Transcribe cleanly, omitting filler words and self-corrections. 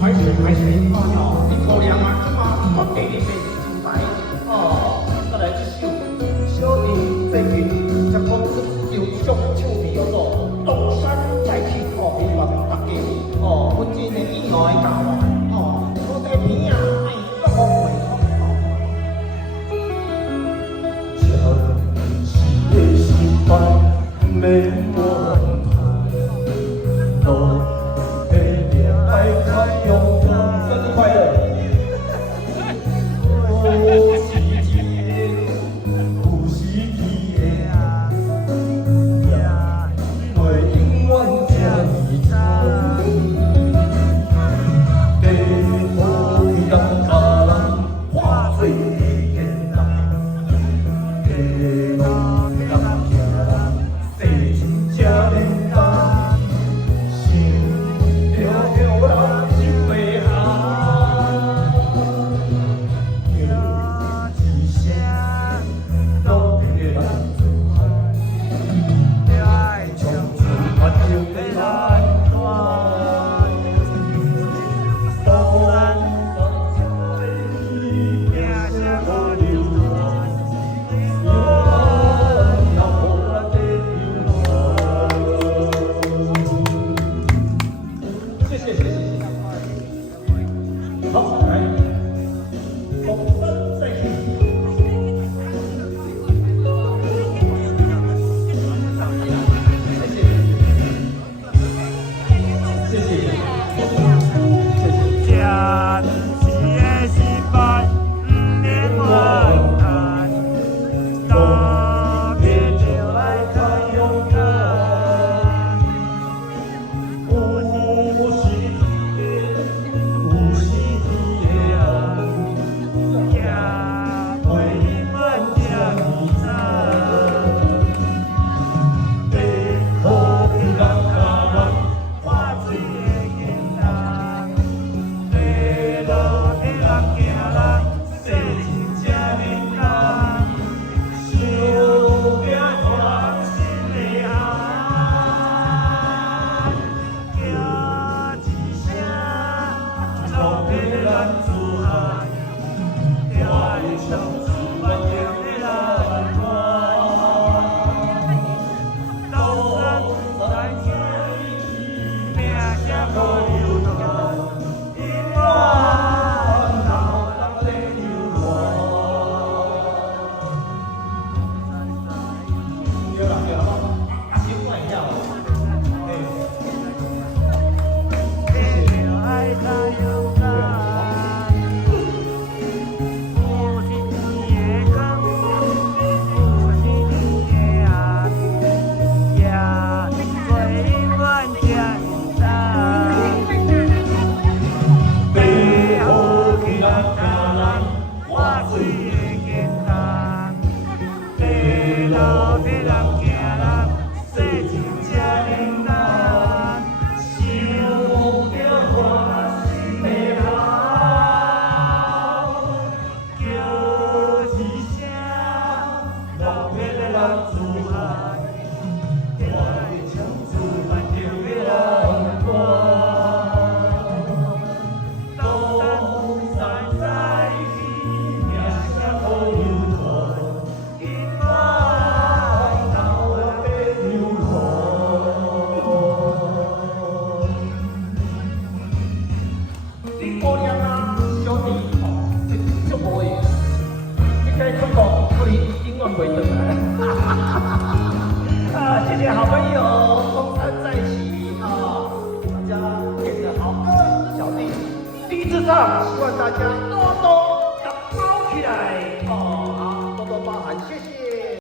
歹势歹势，哦，你姑娘啊，怎么我地理背景真歹哦？再来一首小弟最近才讲又上唱片叫做《东山再起》哦，希望大家哦，本真的意外教我哦，我在边啊，哎，落雨会。这是的失败免我。 谢谢好朋友东山再起啊，大家点的好歌，小弟第一次唱，希望大家多多的包起来。